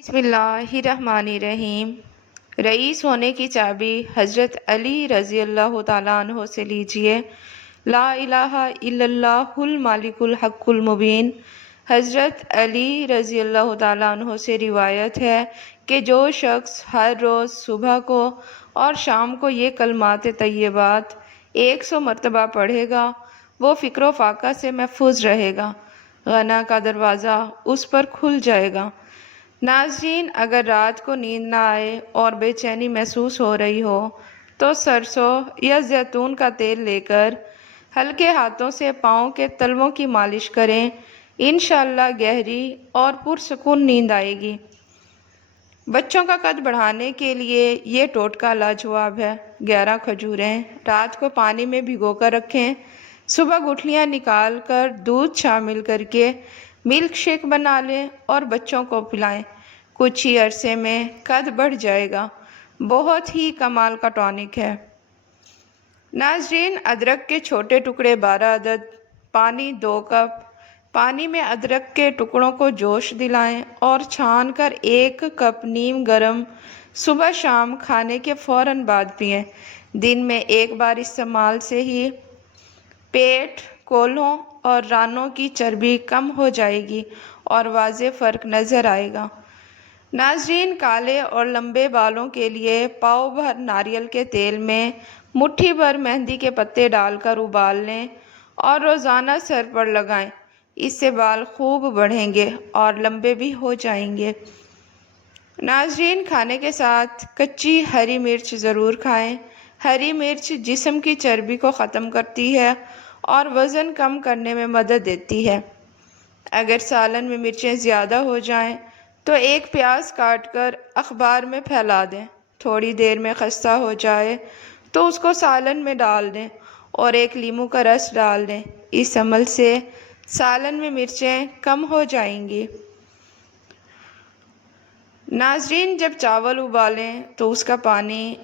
بسم اللہ الرحمن الرحیم۔ رئیس ہونے کی چابی حضرت علی رضی اللہ تعالیٰ عنہ سے لیجئے۔ لا الہ الا اللہ المالک الحق المبین۔ حضرت علی رضی اللہ تعالیٰ عنہ سے روایت ہے کہ جو شخص ہر روز صبح کو اور شام کو یہ کلمات طیبات 100 مرتبہ پڑھے گا وہ فقر و فاقہ سے محفوظ رہے گا، غنا کا دروازہ اس پر کھل جائے گا۔ ناظرین، اگر رات کو نیند نہ آئے اور بے چینی محسوس ہو رہی ہو تو سرسوں یا زیتون کا تیل لے کر ہلکے ہاتھوں سے پاؤں کے تلووں کی مالش کریں، انشاءاللہ گہری اور پرسکون نیند آئے گی۔ بچوں کا قد بڑھانے کے لیے یہ ٹوٹکا لاجواب ہے۔ 11 کھجوریں رات کو پانی میں بھگو کر رکھیں، صبح گٹھلیاں نکال کر دودھ شامل کر کے ملک شیک بنا لیں اور بچوں کو پلائیں۔ کچھ ہی عرصے میں قد بڑھ جائے گا۔ بہت ہی کمال کا ٹانک ہے۔ ناظرین، ادرک کے چھوٹے ٹکڑے 12 عدد، پانی 2 کپ۔ پانی میں ادرک کے ٹکڑوں کو جوش دلائیں اور چھان کر 1 کپ نیم گرم صبح شام کھانے کے فوراً بعد پئیں۔ دن میں 1 بار استعمال سے ہی پیٹ، کولہوں اور رانوں کی چربی کم ہو جائے گی اور واضح فرق نظر آئے گا۔ ناظرین، کالے اور لمبے بالوں کے لیے پاؤ بھر ناریل کے تیل میں مٹھی بھر مہندی کے پتے ڈال کر ابال لیں اور روزانہ سر پر لگائیں۔ اس سے بال خوب بڑھیں گے اور لمبے بھی ہو جائیں گے۔ ناظرین، کھانے کے ساتھ کچی ہری مرچ ضرور کھائیں۔ ہری مرچ جسم کی چربی کو ختم کرتی ہے اور وزن کم کرنے میں مدد دیتی ہے۔ اگر سالن میں مرچیں زیادہ ہو جائیں تو 1 پیاز کاٹ کر اخبار میں پھیلا دیں۔ تھوڑی دیر میں خستہ ہو جائے تو اس کو سالن میں ڈال دیں اور 1 لیموں کا رس ڈال دیں۔ اس عمل سے سالن میں مرچیں کم ہو جائیں گی۔ ناظرین، جب چاول ابالیں تو اس کا پانی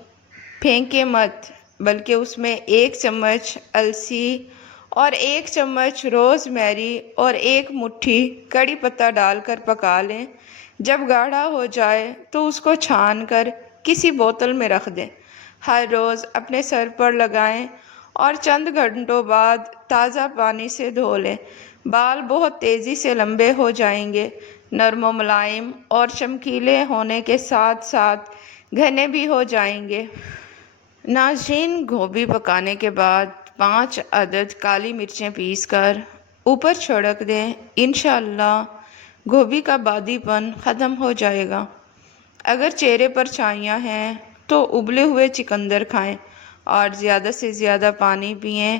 پھینکیں مت، بلکہ اس میں 1 چمچ السی اور 1 چمچ روز میری اور 1 مٹھی کڑی پتہ ڈال کر پکا لیں۔ جب گاڑھا ہو جائے تو اس کو چھان کر کسی بوتل میں رکھ دیں۔ ہر روز اپنے سر پر لگائیں اور چند گھنٹوں بعد تازہ پانی سے دھو لیں۔ بال بہت تیزی سے لمبے ہو جائیں گے، نرم و ملائم اور چمکیلے ہونے کے ساتھ ساتھ گھنے بھی ہو جائیں گے۔ ناظرین، گوبھی پکانے کے بعد 5 عدد کالی مرچیں پیس کر اوپر چھڑک دیں، انشاءاللہ گوبھی کا بادی پن ختم ہو جائے گا۔ اگر چہرے پر چھائیاں ہیں تو ابلے ہوئے چقندر کھائیں اور زیادہ سے زیادہ پانی پئیں۔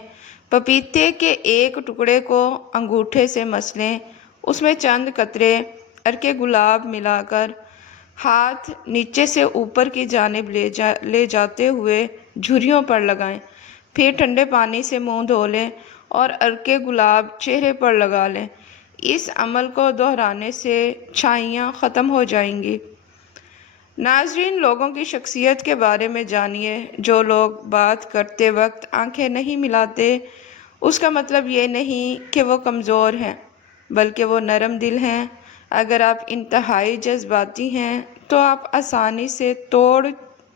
پپیتے کے 1 ٹکڑے کو انگوٹھے سے مسلیں، اس میں چند قطرے عرق گلاب ملا کر ہاتھ نیچے سے اوپر کی جانب لے جاتے ہوئے جھریوں پر لگائیں، پھر ٹھنڈے پانی سے منہ دھو لیں اور عرق گلاب چہرے پر لگا لیں۔ اس عمل کو دہرانے سے چھائیاں ختم ہو جائیں گی۔ ناظرین، لوگوں کی شخصیت کے بارے میں جانیے۔ جو لوگ بات کرتے وقت آنکھیں نہیں ملاتے اس کا مطلب یہ نہیں کہ وہ کمزور ہیں، بلکہ وہ نرم دل ہیں۔ اگر آپ انتہائی جذباتی ہیں تو آپ آسانی سے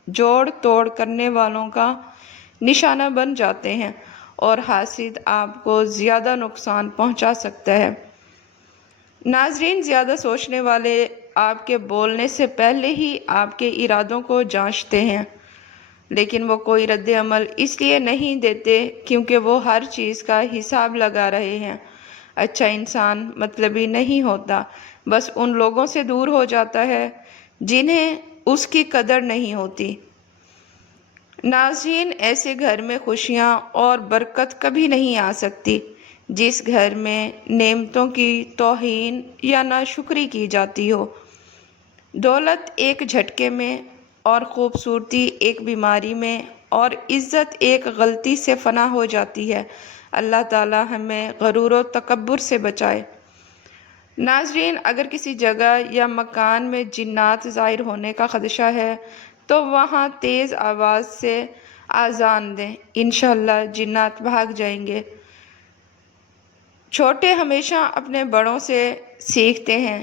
جوڑ توڑ کرنے والوں کا نشانہ بن جاتے ہیں اور حاسد آپ کو زیادہ نقصان پہنچا سکتا ہے۔ ناظرین، زیادہ سوچنے والے آپ کے بولنے سے پہلے ہی آپ کے ارادوں کو جانچتے ہیں، لیکن وہ کوئی رد عمل اس لیے نہیں دیتے کیونکہ وہ ہر چیز کا حساب لگا رہے ہیں۔ اچھا انسان مطلبی نہیں ہوتا، بس ان لوگوں سے دور ہو جاتا ہے جنہیں اس کی قدر نہیں ہوتی۔ ناظرین، ایسے گھر میں خوشیاں اور برکت کبھی نہیں آ سکتی جس گھر میں نعمتوں کی توہین یا ناشکری کی جاتی ہو۔ دولت ایک جھٹکے میں اور خوبصورتی ایک بیماری میں اور عزت ایک غلطی سے فنا ہو جاتی ہے۔ اللہ تعالی ہمیں غرور و تکبر سے بچائے۔ ناظرین، اگر کسی جگہ یا مکان میں جنات ظاہر ہونے کا خدشہ ہے تو وہاں تیز آواز سے اذان دیں، انشاءاللہ جنات بھاگ جائیں گے۔ چھوٹے ہمیشہ اپنے بڑوں سے سیکھتے ہیں،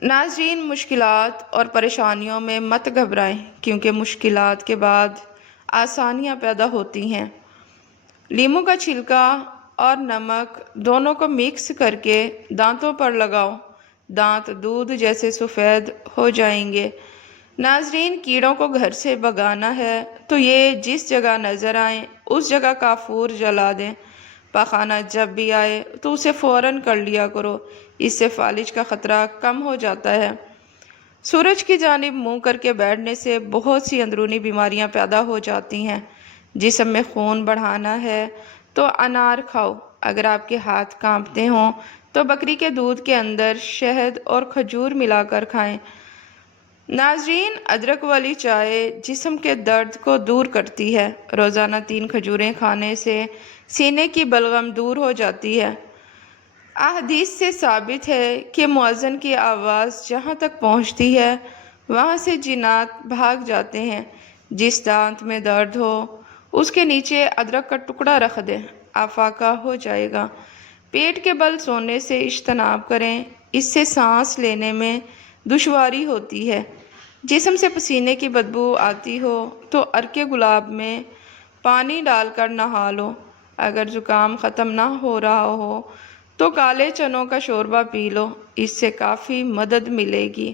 ناظرین، مشکلات اور پریشانیوں میں مت گھبرائیں، کیونکہ مشکلات کے بعد آسانیاں پیدا ہوتی ہیں۔ لیموں کا چھلکا اور نمک دونوں کو مکس کر کے دانتوں پر لگاؤ، دانت دودھ جیسے سفید ہو جائیں گے۔ ناظرین، کیڑوں کو گھر سے بھگانا ہے تو یہ جس جگہ نظر آئیں اس جگہ کافور جلا دیں۔ پاخانہ جب بھی آئے تو اسے فوراً کر لیا کرو، اس سے فالج کا خطرہ کم ہو جاتا ہے۔ سورج کی جانب منہ کر کے بیٹھنے سے بہت سی اندرونی بیماریاں پیدا ہو جاتی ہیں۔ جسم میں خون بڑھانا ہے تو انار کھاؤ۔ اگر آپ کے ہاتھ کانپتے ہوں تو بکری کے دودھ کے اندر شہد اور کھجور ملا کر کھائیں۔ ناظرین، ادرک والی چائے جسم کے درد کو دور کرتی ہے۔ روزانہ 3 کھجوریں کھانے سے سینے کی بلغم دور ہو جاتی ہے۔ احادیث سے ثابت ہے کہ مؤذن کی آواز جہاں تک پہنچتی ہے وہاں سے جنات بھاگ جاتے ہیں۔ جس دانت میں درد ہو اس کے نیچے ادرک کا ٹکڑا رکھ دیں، آفاقہ ہو جائے گا۔ پیٹ کے بل سونے سے اجتناب کریں، اس سے سانس لینے میں دشواری ہوتی ہے۔ جسم سے پسینے کی بدبو آتی ہو تو عرق گلاب میں پانی ڈال کر نہا لو۔ اگر زکام ختم نہ ہو رہا ہو تو کالے چنوں کا شوربہ پی لو، اس سے کافی مدد ملے گی۔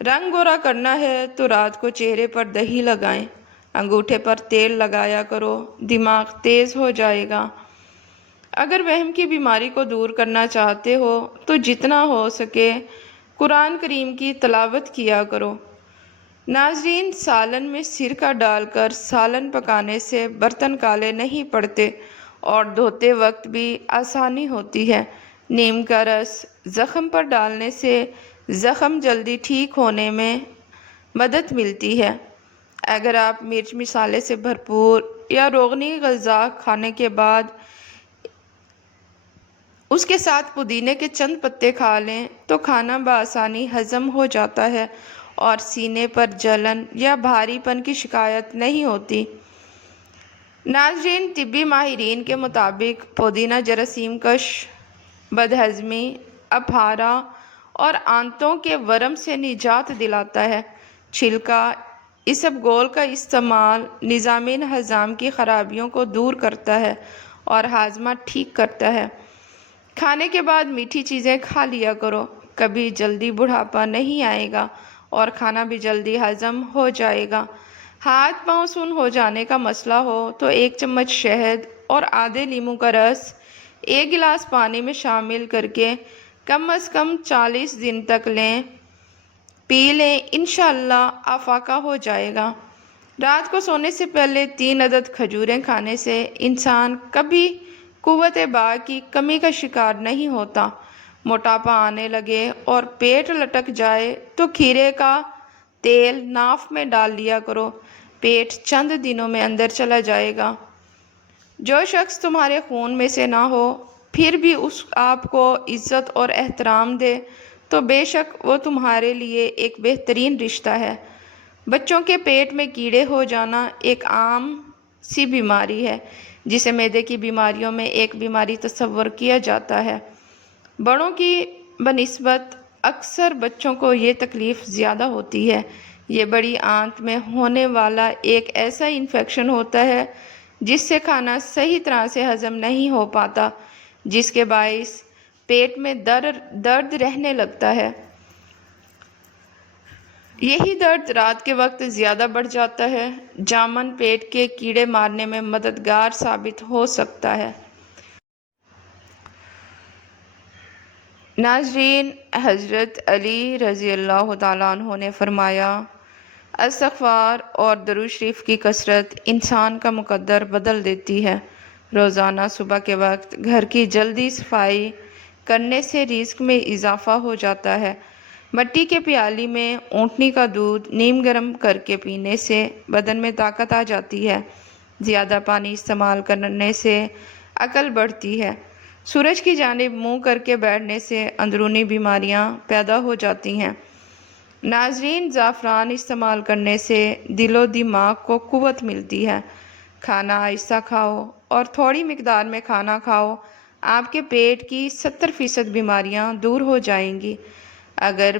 رنگ گورا کرنا ہے تو رات کو چہرے پر دہی لگائیں، انگوٹھے پر تیل لگایا کرو، دماغ تیز ہو جائے گا۔ اگر وہم کی بیماری کو دور کرنا چاہتے ہو تو جتنا ہو سکے قرآن کریم کی تلاوت کیا کرو۔ ناظرین، سالن میں سرکہ ڈال کر سالن پکانے سے برتن کالے نہیں پڑتے اور دھوتے وقت بھی آسانی ہوتی ہے۔ نیم کا رس زخم پر ڈالنے سے زخم جلدی ٹھیک ہونے میں مدد ملتی ہے۔ اگر آپ مرچ مسالے سے بھرپور یا روغنی غذا کھانے کے بعد اس کے ساتھ پودینے کے چند پتے کھا لیں تو کھانا بآسانی ہضم ہو جاتا ہے اور سینے پر جلن یا بھاری پن کی شکایت نہیں ہوتی۔ ناظرین، طبی ماہرین کے مطابق پودینہ جراثیم کش، بدہضمی، اپھارا اور آنتوں کے ورم سے نجات دلاتا ہے۔ چھلکا اسبگول کا استعمال نظام ہضم کی خرابیوں کو دور کرتا ہے اور ہاضمہ ٹھیک کرتا ہے۔ کھانے کے بعد میٹھی چیزیں کھا لیا کرو، کبھی جلدی بڑھاپا نہیں آئے گا اور کھانا بھی جلدی ہضم ہو جائے گا۔ ہاتھ پاؤں سن ہو جانے کا مسئلہ ہو تو 1 چمچ شہد اور آدھے لیموں کا رس 1 گلاس پانی میں شامل کر کے کم از کم 40 دن تک پی لیں، انشاءاللہ آفاقہ ہو جائے گا۔ رات کو سونے سے پہلے 3 عدد کھجوریں کھانے سے انسان کبھی قوت باع کی کمی کا شکار نہیں ہوتا۔ موٹاپا آنے لگے اور پیٹ لٹک جائے تو کھیرے کا تیل ناف میں ڈال لیا کرو، پیٹ چند دنوں میں اندر چلا جائے گا۔ جو شخص تمہارے خون میں سے نہ ہو پھر بھی اس آپ کو عزت اور احترام دے تو بے شک وہ تمہارے لیے ایک بہترین رشتہ ہے۔ بچوں کے پیٹ میں کیڑے ہو جانا ایک عام سی بیماری ہے جسے معدے کی بیماریوں میں ایک بیماری تصور کیا جاتا ہے۔ بڑوں کی بنسبت اکثر بچوں کو یہ تکلیف زیادہ ہوتی ہے۔ یہ بڑی آنت میں ہونے والا ایک ایسا انفیکشن ہوتا ہے جس سے کھانا صحیح طرح سے ہضم نہیں ہو پاتا، جس کے باعث پیٹ میں درد رہنے لگتا ہے۔ یہی درد رات کے وقت زیادہ بڑھ جاتا ہے۔ جامن پیٹ کے کیڑے مارنے میں مددگار ثابت ہو سکتا ہے۔ ناظرین، حضرت علی رضی اللہ تعالیٰ عنہ نے فرمایا، استغفار اور درود شریف کی کثرت انسان کا مقدر بدل دیتی ہے۔ روزانہ صبح کے وقت گھر کی جلدی صفائی کرنے سے رزق میں اضافہ ہو جاتا ہے۔ مٹی کے پیالی میں اونٹنی کا دودھ نیم گرم کر کے پینے سے بدن میں طاقت آ جاتی ہے۔ زیادہ پانی استعمال کرنے سے عقل بڑھتی ہے۔ سورج کی جانب منہ کر کے بیٹھنے سے اندرونی بیماریاں پیدا ہو جاتی ہیں۔ ناظرین، زعفران استعمال کرنے سے دل و دماغ کو قوت ملتی ہے۔ کھانا آہستہ کھاؤ اور تھوڑی مقدار میں کھانا کھاؤ، آپ کے پیٹ کی 70% بیماریاں دور ہو جائیں گی۔ اگر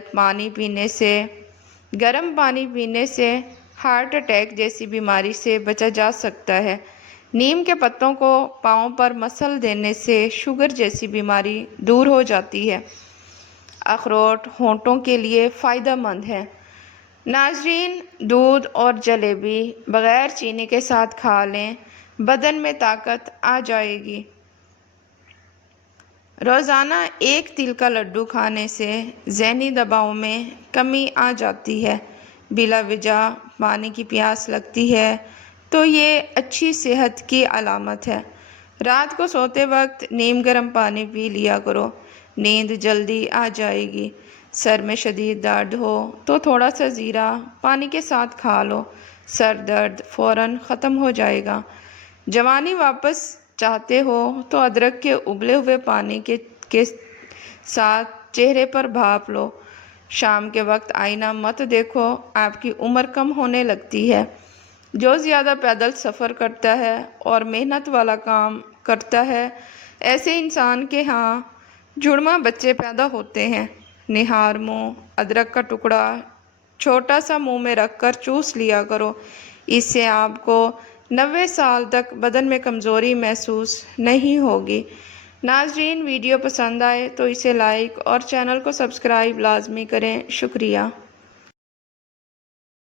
گرم پانی پینے سے ہارٹ اٹیک جیسی بیماری سے بچا جا سکتا ہے۔ نیم کے پتوں کو پاؤں پر مسل دینے سے شوگر جیسی بیماری دور ہو جاتی ہے۔ اخروٹ ہونٹوں کے لیے فائدہ مند ہے۔ ناظرین، دودھ اور جلیبی بغیر چینی کے ساتھ کھا لیں، بدن میں طاقت آ جائے گی۔ روزانہ ایک تل کا لڈو کھانے سے ذہنی دباؤ میں کمی آ جاتی ہے۔ بلا وجہ پانی کی پیاس لگتی ہے تو یہ اچھی صحت کی علامت ہے۔ رات کو سوتے وقت نیم گرم پانی پی لیا کرو، نیند جلدی آ جائے گی۔ سر میں شدید درد ہو تو تھوڑا سا زیرہ پانی کے ساتھ کھا لو، سر درد فوراً ختم ہو جائے گا۔ جوانی واپس چاہتے ہو تو ادرک کے ابلے ہوئے پانی کے ساتھ چہرے پر بھاپ لو۔ شام کے وقت آئینہ مت دیکھو، آپ کی عمر کم ہونے لگتی ہے۔ جو زیادہ پیدل سفر کرتا ہے اور محنت والا کام کرتا ہے، ایسے انسان کے ہاں جڑواں بچے پیدا ہوتے ہیں۔ نہار منہ ادرک کا ٹکڑا چھوٹا سا منہ میں رکھ کر چوس لیا کرو، اس سے آپ کو 90 سال تک بدن میں کمزوری محسوس نہیں ہوگی۔ ناظرین، ویڈیو پسند آئے تو اسے لائک اور چینل کو سبسکرائب لازمی کریں۔ شکریہ۔